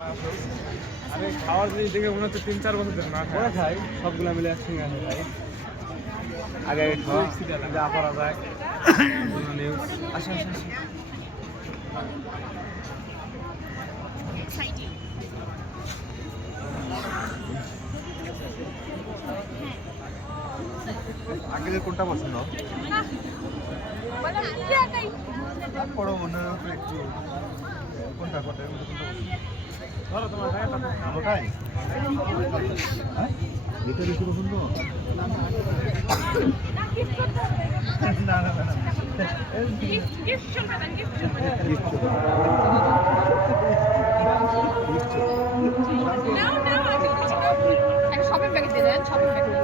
আরে খাওয়ার জিনিস দেখে মনে হচ্ছে 3-4 বছর ধরে না ওরা খাই সবগুলো মিলে একসঙ্গে আসে খাই আগে আগে খাওয়া যা করা যায় নিউজ আসে আসে আসে আগে কোনটা পছন্দ পড়ো মনে একটু কোনটা কোনটা ধরো তোমার গায়ে ওটাই এটা বেশি পছন্দ না না না শপিং ব্যাগে দিয়ে দেন শপিং ব্যাগে